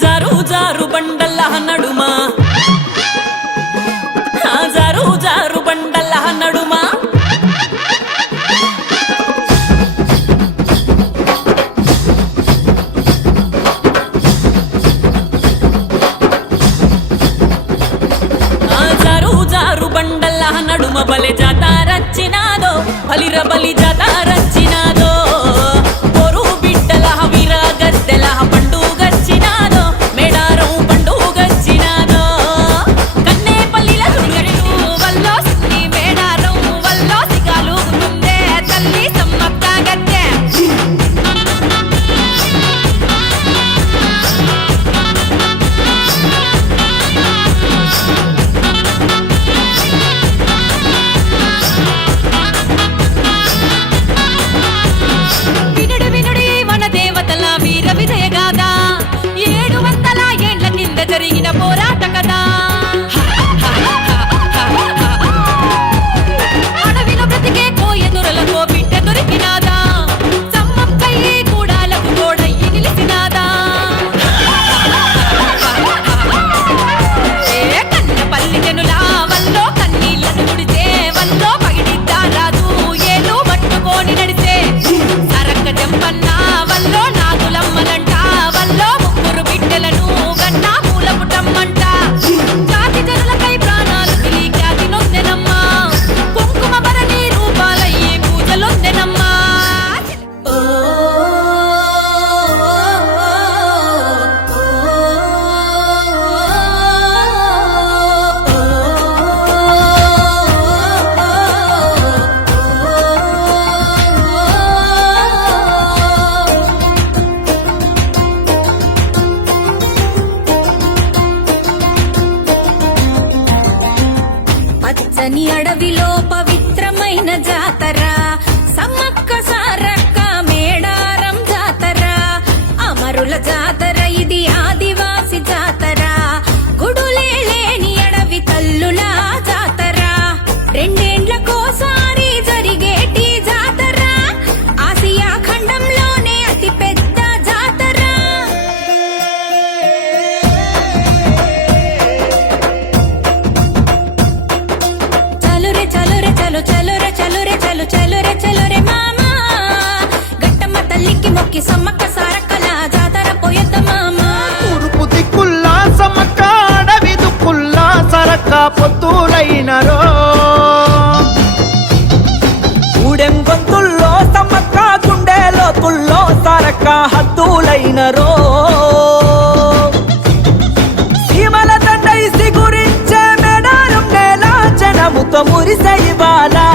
జారు జారు బండల్ల నడుమా జారు జారు బండల్ల నడుమా జారు జారు బండల్ల నడుమ బలే జాతారచ్చినాదో బలిర బలి జాతారచ్చినాదో పోరు బిడ్డల వీర గద్దెల పండుగచ్చినాదో మేడారం పండుగచ్చినాదో కన్నేపల్లిల దుర్గడు వల్లో సిన్ని మేడారం వల్లో సిగాలు ముందే తల్లి సమ్మక్క గద్దె వినుడు వినుడి వన దేవతల వీర విజయ గాథ 700 ఏండ్ల కింద జరిగిన పోరాట కదా అడవిలో బ్రతికే కోయదురలకో బిడ్డ దొరికినాదా సమ్మక్కయ్యి కూడాలకు తోడయ్యి నిలిచినాదా ఏ కన్నపల్లి జనుల వల్లో కన్నీళ్లను తుడిచే వల్లో పగిడిద్దా రాదు ఏలు పట్టుకొని నడిచే సరక్క జంపన్న వల్లో నాగులమ్మలంట వల్లో ముగ్గురు బిడ్డలను గన్నా మూల పుట్టమ్మంట జాతి జనులకై ప్రాణాలు తిరిగి ఖ్యాతి నొందెనమ్మా కుంకుమ భరణి రూపాలయ్యి పూజలొందెనమ్మా పచ్చని అడవిలో పవిత్రమైన జాతర సమ్మక్క సారక్క మేడారం జాతర అమరుల జాతర ఇది ఆదివాసి జాతర గుడులే లేని అడవి తల్లుల జాతర రెండేండ్లకోసారి జరిగేటి జాతర ఆసియా ఖండంలోనే అతి పెద్ద జాతర చలో రే మామా గట్టమ్మ తల్లికి మొక్కి సమ్మక్క సారక్కల జాతర పోయొద్ద మామా తూర్పు దిక్కుల్లా సమ్మక్క అడవి దుక్కుల్లా సరక్క పొత్తులైనరో ఊడెం గొంతుల్లో సమ్మక్క గుండె లోతుల్లో సరక్క హద్దులైనరో సీమల దండైసి గురించే మేడారం నేల జనముతో మురిసై బాలా